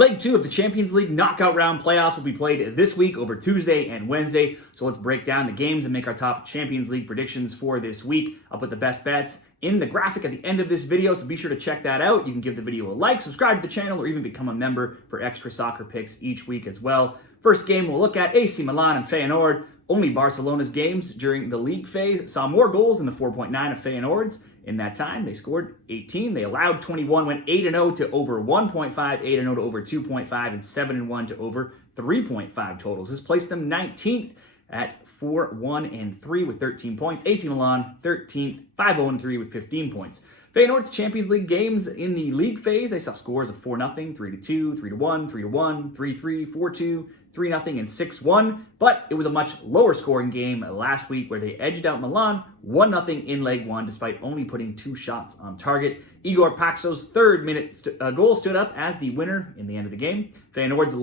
Leg 2 of the Champions League knockout round playoffs will be played this week over Tuesday and Wednesday. So let's break down the games and make our top Champions League predictions for this week. I'll put the best bets in the graphic at the end of this video, so be sure to check that out. You can give the video a like, subscribe to the channel, or even become a member for extra soccer picks each week as well. First game we'll look at AC Milan and Feyenoord. Only Barcelona's games during the league phase saw more goals than the 4.9 of Feyenoord's. In that time, they scored 18. They allowed 21, went 8-0 to over 1.5, 8-0 to over 2.5, and 7-1 to over 3.5 totals. This placed them 19th at 4-1-3 with 13 points. AC Milan 13th, 5-0-3 with 15 points. Feyenoord's Champions League games in the league phase, they saw scores of 4-0, 3-2, 3-1, 3-1, 3-3, 4-2, 3-0, and 6-1, but it was a much lower scoring game last week where they edged out Milan 1-0 in leg 1 despite only putting 2 shots on target. Igor Paxo's third-minute goal stood up as the winner in the end of the game. Feyenoord's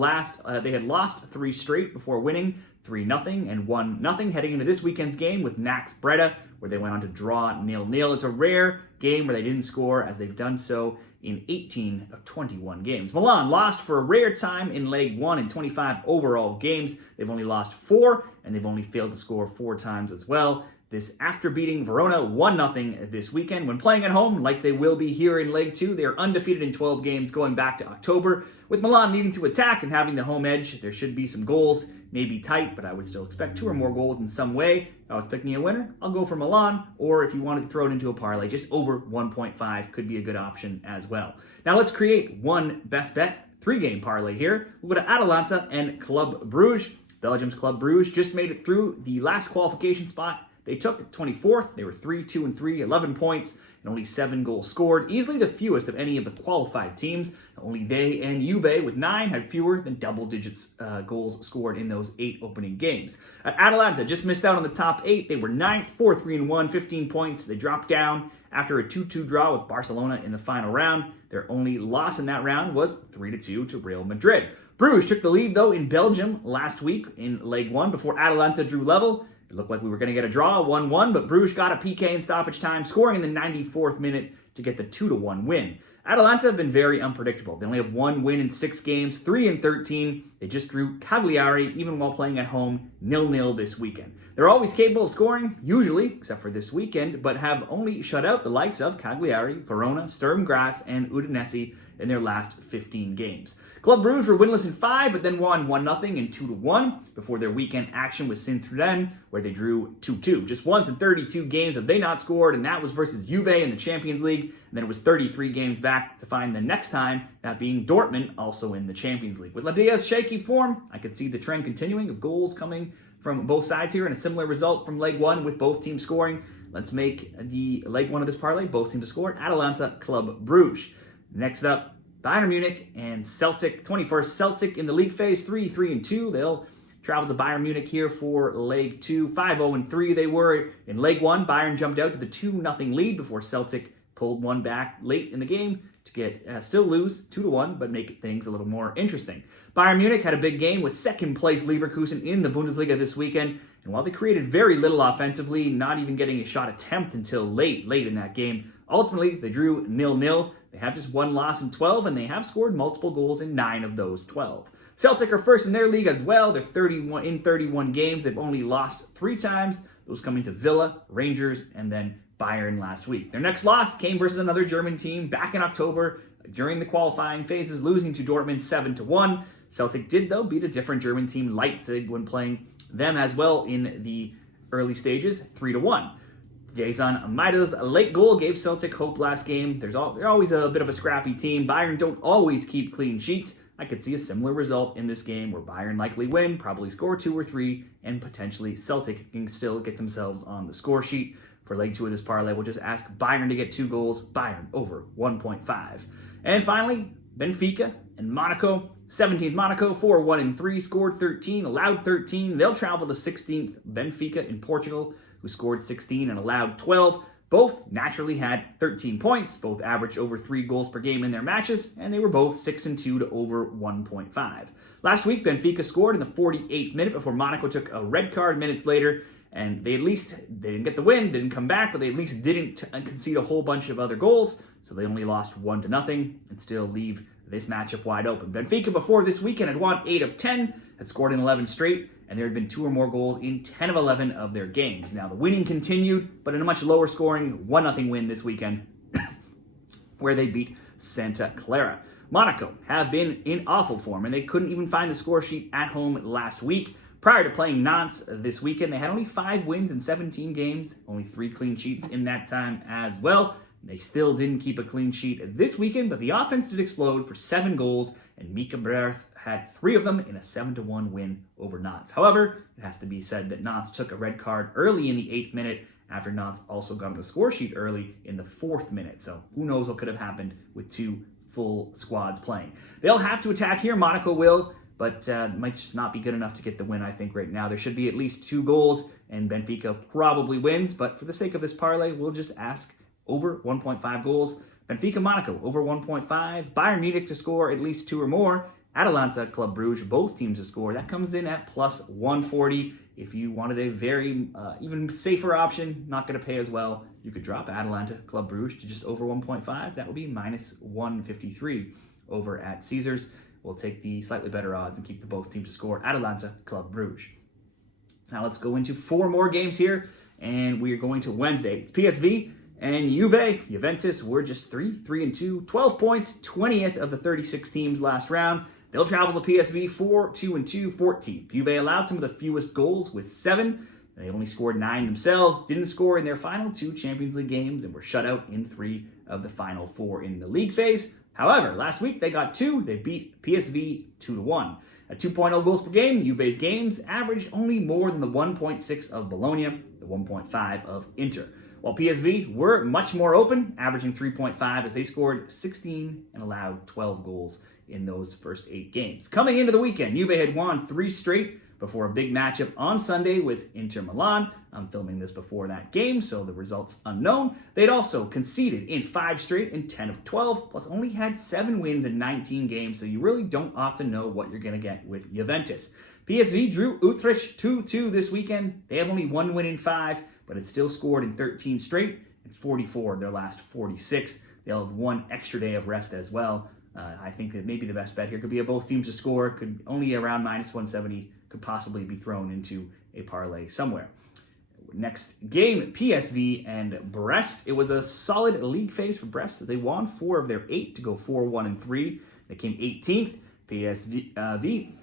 they had lost 3 straight before winning 3-0 and 1-0 heading into this weekend's game with Nax Breda, where they went on to draw 0-0. It's a rare game where they didn't score, as they've done so in 18 of 21 games. Milan lost for a rare time in leg 1 in 25 overall games. They've only lost 4, and they've only failed to score 4 times as well. This after beating Verona 1-0 this weekend. When playing at home, like they will be here in leg 2, they are undefeated in 12 games going back to October. With Milan needing to attack and having the home edge, there should be some goals. Maybe tight, but I would still expect 2 or more goals in some way. If I was picking a winner, I'll go for Milan, or if you wanted to throw it into a parlay, just over 1.5 could be a good option as well. Now let's create one best bet 3-game parlay here. We'll go to Atalanta and Club Brugge. Belgium's Club Brugge just made it through the last qualification spot. They took 24th. They were 3-2-3, 11 points, and only 7 goals scored. Easily the fewest of any of the qualified teams. Only they and Juve, with 9, had fewer than double digits goals scored in those 8 opening games. Atalanta just missed out on the top 8. They were 9th, 4-3-1, 15 points. They dropped down after a 2-2 draw with Barcelona in the final round. Their only loss in that round was 3-2 to Real Madrid. Bruges took the lead, though, in Belgium last week in leg 1 before Atalanta drew level. It looked like we were going to get a draw, 1-1, but Bruges got a PK in stoppage time, scoring in the 94th minute to get the 2-1 win. Atalanta have been very unpredictable. They only have 1 win in 6 games, 3-13. They just drew Cagliari, even while playing at home, 0-0 this weekend. They're always capable of scoring, usually, except for this weekend, but have only shut out the likes of Cagliari, Verona, Sturm Graz, and Udinese in their last 15 games. Club Brugge were winless in 5, but then won 1-0 and 2-1 before their weekend action with Sint-Truiden, where they drew 2-2. Just once in 32 games have they not scored, and that was versus Juve in the Champions League. And then it was 33 games back to find the next time, that being Dortmund, also in the Champions League. With Ladia's shaky form, I could see the trend continuing of goals coming from both sides here, and a similar result from leg 1 with both teams scoring. Let's make the leg 1 of this parlay, both teams to score. Atalanta, Club Brugge. Next up, Bayern Munich and Celtic. 21st Celtic in the league phase, 3-3-2. They'll travel to Bayern Munich here for leg 2. 5-0-3 they were in leg 1. Bayern jumped out to the 2-0 lead before Celtic pulled one back late in the game to get still lose 2-1, but make things a little more interesting. Bayern Munich had a big game with second place Leverkusen in the Bundesliga this weekend, and while they created very little offensively, not even getting a shot attempt until late in that game, ultimately they drew 0-0. They have just 1 loss in 12, and they have scored multiple goals in 9 of those 12. Celtic are first in their league as well. They're 31 games. They've only lost 3 times, those coming to Villa, Rangers, and then Bayern last week. Their next loss came versus another German team back in October during the qualifying phases, losing to Dortmund 7-1. Celtic did, though, beat a different German team, Leipzig, when playing them as well in the early stages, 3-1. Jason Maida's late goal gave Celtic hope last game. They're always a bit of a scrappy team. Bayern don't always keep clean sheets. I could see a similar result in this game where Bayern likely win, probably score 2 or 3, and potentially Celtic can still get themselves on the score sheet. For leg 2 of this parlay, we'll just ask Bayern to get 2 goals, Bayern over 1.5. And finally, Benfica and Monaco. 17th Monaco, 4-1-3, scored 13, allowed 13. They'll travel to 16th Benfica in Portugal, who scored 16 and allowed 12. Both naturally had 13 points. Both averaged over 3 goals per game in their matches, and they were both 6-2 to over 1.5. Last week, Benfica scored in the 48th minute before Monaco took a red card minutes later, and they didn't get the win, didn't come back, but they at least didn't concede a whole bunch of other goals, so they only lost 1-0 and still leave this matchup wide open. Benfica before this weekend had won 8 of 10, had scored in 11 straight, and there had been 2 or more goals in 10 of 11 of their games. Now the winning continued, but in a much lower scoring 1-0 win this weekend where they beat Santa Clara. Monaco have been in awful form, and they couldn't even find the score sheet at home last week. Prior to playing Nantes this weekend, they had only 5 wins in 17 games, only 3 clean sheets in that time as well. They still didn't keep a clean sheet this weekend, but the offense did explode for 7 goals, and Mika Brest had 3 of them in a 7-1 win over Nantes. However, it has to be said that Nantes took a red card early in the 8th minute after Nantes also got on the score sheet early in the 4th minute. So who knows what could have happened with 2 full squads playing. They'll have to attack here, Monaco will, but might just not be good enough to get the win, I think, right now. There should be at least 2 goals, and Benfica probably wins, but for the sake of this parlay, we'll just ask over 1.5 goals. Benfica, Monaco, over 1.5. Bayern Munich to score at least 2 or more. Atalanta, Club Brugge, both teams to score. That comes in at plus 140. If you wanted a very even safer option, not going to pay as well, you could drop Atalanta, Club Brugge to just over 1.5. That would be minus 153 over at Caesars. We'll take the slightly better odds and keep the both teams to score. Atalanta, Club Brugge. Now let's go into 4 more games here, and we are going to Wednesday. It's PSV and Juventus were just 3-2, 12 points, 20th of the 36 teams last round. They'll travel to PSV 4-2, 14th. Juve allowed some of the fewest goals with 7. They only scored 9 themselves, didn't score in their final 2 Champions League games, and were shut out in 3 of the final 4 in the league phase. However, last week they got 2. They beat PSV 2-1. At 2.0 goals per game, Juve's games averaged only more than the 1.6 of Bologna, the 1.5 of Inter. While PSV were much more open, averaging 3.5 as they scored 16 and allowed 12 goals in those first 8 games. Coming into the weekend, Juve had won 3 straight before a big matchup on Sunday with Inter Milan. I'm filming this before that game, so the results unknown. They'd also conceded in 5 straight in 10 of 12, plus only had 7 wins in 19 games, so you really don't often know what you're going to get with Juventus. PSV drew Utrecht 2-2 this weekend. They have only 1 win in 5, but it still scored in 13 straight and 44 of their last 46. They'll have 1 extra day of rest as well. I think that maybe the best bet here could be both teams to score. Could only around minus 170 could possibly be thrown into a parlay somewhere. Next game, PSV and Brest. It was a solid league phase for Brest. They won 4 of their 8 to go 4-1-3. They came 18th. PSG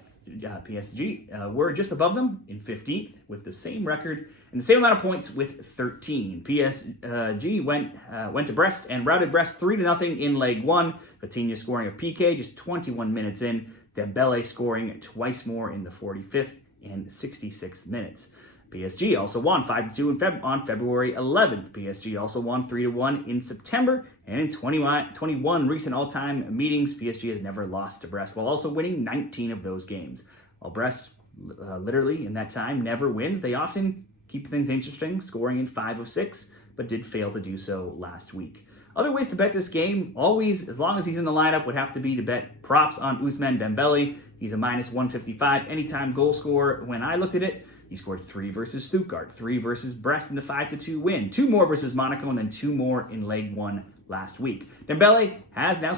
were just above them in 15th with the same record and the same amount of points with 13. PSG went to Brest and routed Brest 3-0 in leg 1. Vitinha scoring a PK just 21 minutes in. Dembele scoring twice more in the 45th and 66th minutes. PSG also won 5-2 on February 11th. PSG also won 3-1 in September, and in 21 recent all-time meetings, PSG has never lost to Brest, while also winning 19 of those games. While Brest, literally in that time, never wins, they often keep things interesting, scoring in 5 of 6, but did fail to do so last week. Other ways to bet this game, always, as long as he's in the lineup, would have to be to bet props on Ousmane Dembele. He's a minus 155 anytime goal scorer. When I looked at it, he scored 3 versus Stuttgart, 3 versus Brest in the 5-2 win, 2 more versus Monaco, and then 2 more in leg 1 last week. Dembele has now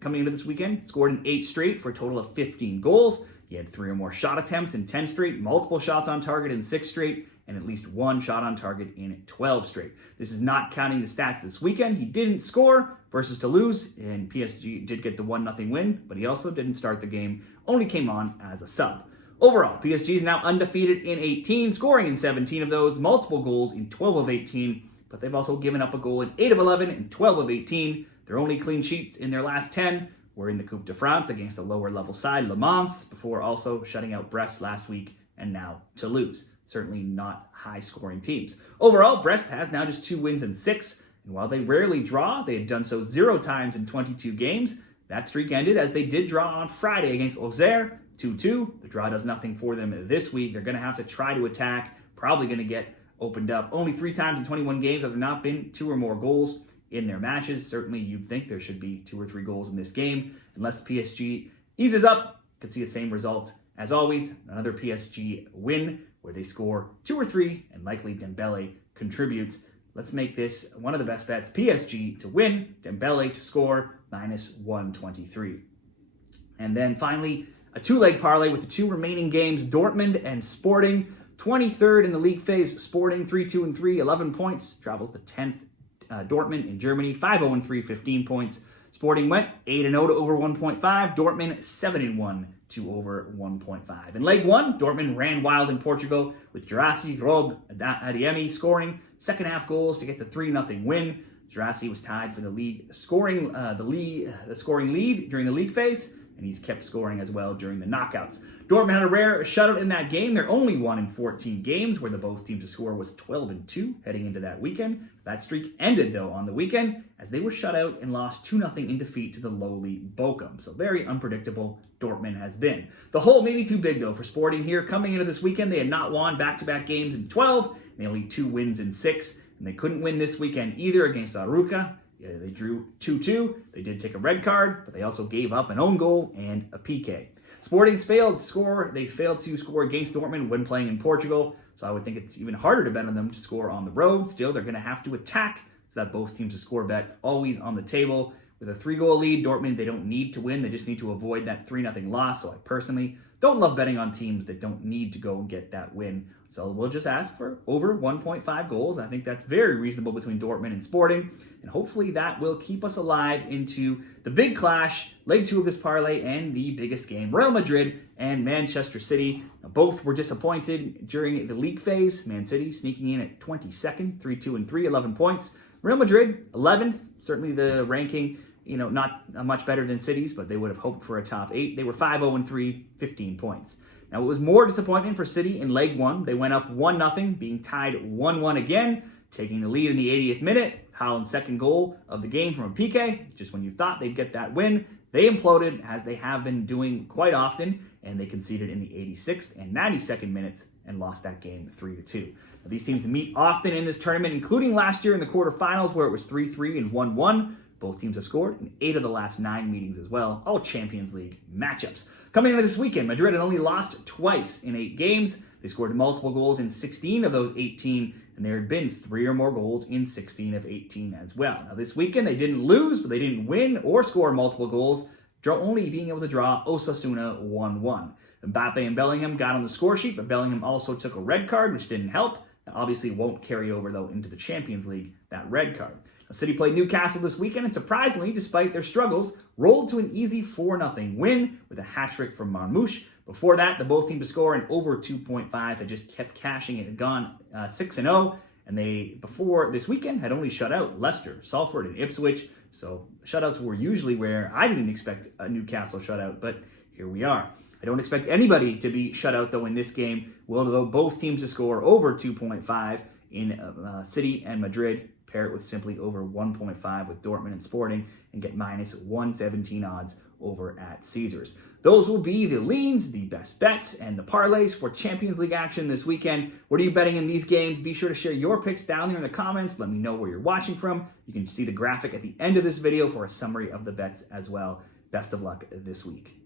coming into this weekend, scored in 8 straight for a total of 15 goals. He had 3 or more shot attempts in 10 straight, multiple shots on target in 6 straight, and at least 1 shot on target in 12 straight. This is not counting the stats this weekend. He didn't score versus Toulouse, and PSG did get the 1-0 win, but he also didn't start the game, only came on as a sub. Overall, PSG is now undefeated in 18, scoring in 17 of those, multiple goals in 12 of 18, but they've also given up a goal in 8 of 11 and 12 of 18. Their only clean sheets in their last 10 were in the Coupe de France against a lower level side, Le Mans, before also shutting out Brest last week, and now Toulouse. Certainly not high-scoring teams. Overall, Brest has now just 2 wins and 6, and while they rarely draw, they had done so 0 times in 22 games. That streak ended as they did draw on Friday against Auxerre, 2-2. The draw does nothing for them this week. They're going to have to try to attack, probably going to get opened up. Only 3 times in 21 games have there not been 2 or more goals in their matches. Certainly, you'd think there should be 2 or 3 goals in this game. Unless PSG eases up, could see the same result. As always, another PSG win where they score 2 or 3, and likely Dembele contributes. let's make this one of the best bets. PSG to win, Dembele to score, -123. And then finally, a two-leg parlay with the two remaining games, Dortmund and Sporting. 23rd in the league phase, Sporting 3-2-3, 11 points. Travels to 10th, Dortmund in Germany, 5-0-3, 15 points. Sporting went 8-0 to over 1.5. Dortmund 7-1 to over 1.5. In leg one, Dortmund ran wild in Portugal with Girassi, Rob, Adiemi scoring second half goals to get the 3-0 win. Girassi was tied for the scoring lead during the league phase, and he's kept scoring as well during the knockouts. Dortmund had a rare shutout in that game. They're only 1 in 14 games, where the both teams to score was 12-2 heading into that weekend. That streak ended, though, on the weekend, as they were shut out and lost 2-0 in defeat to the lowly Bochum. So very unpredictable Dortmund has been. The hole may be too big, though, for Sporting here. Coming into this weekend, they had not won back-to-back games in 12, and they only 2 wins in 6, and they couldn't win this weekend either against Aruca. Yeah, they drew 2-2. They did take a red card, but they also gave up an own goal and a PK. Sporting's failed to score. They failed to score against Dortmund when playing in Portugal, so I would think it's even harder to bet on them to score on the road. Still, they're going to have to attack, so that both teams to score bet always on the table. With a 3-goal lead, Dortmund, they don't need to win. They just need to avoid that 3-0 loss, so I personally don't love betting on teams that don't need to go and get that win. So we'll just ask for over 1.5 goals. I think that's very reasonable between Dortmund and Sporting. And hopefully that will keep us alive into the big clash, leg 2 of this parlay, and the biggest game, Real Madrid and Manchester City. Now, both were disappointed during the league phase. Man City sneaking in at 22nd, 3-2-3, 11 points. Real Madrid, 11th, certainly the ranking, not much better than City's, but they would have hoped for a top 8. They were 5-0-3, 15 points. Now, it was more disappointment for City in leg 1. They went up 1-0, being tied 1-1 again, taking the lead in the 80th minute. Haaland's second goal of the game from a PK. Just when you thought they'd get that win, they imploded, as they have been doing quite often, and they conceded in the 86th and 92nd minutes and lost that game 3-2. Now, these teams meet often in this tournament, including last year in the quarterfinals, where it was 3-3 and 1-1. Both teams have scored in 8 of the last 9 meetings as well, all Champions League matchups. Coming into this weekend, Madrid had only lost twice in 8 games. They scored multiple goals in 16 of those 18, and there had been 3 or more goals in 16 of 18 as well. Now, this weekend, they didn't lose, but they didn't win or score multiple goals, only being able to draw Osasuna 1-1. Mbappe and Bellingham got on the score sheet, but Bellingham also took a red card, which didn't help. That obviously won't carry over, though, into the Champions League, that red card. City played Newcastle this weekend, and surprisingly, despite their struggles, rolled to an easy 4-0 win with a hat-trick from Marmoush. Before that, the both teams to score in over 2.5 had just kept cashing it, had gone 6-0, and they, before this weekend, had only shut out Leicester, Salford, and Ipswich. So shutouts were usually rare. I didn't expect a Newcastle shutout, but here we are. I don't expect anybody to be shut out, though, in this game, although both teams to score over 2.5 in City and Madrid. Pair it with simply over 1.5 with Dortmund and Sporting, and get -117 odds over at Caesars. Those will be the leans, the best bets, and the parlays for Champions League action this weekend. What are you betting in these games? Be sure to share your picks down there in the comments. Let me know where you're watching from. You can see the graphic at the end of this video for a summary of the bets as well. Best of luck this week.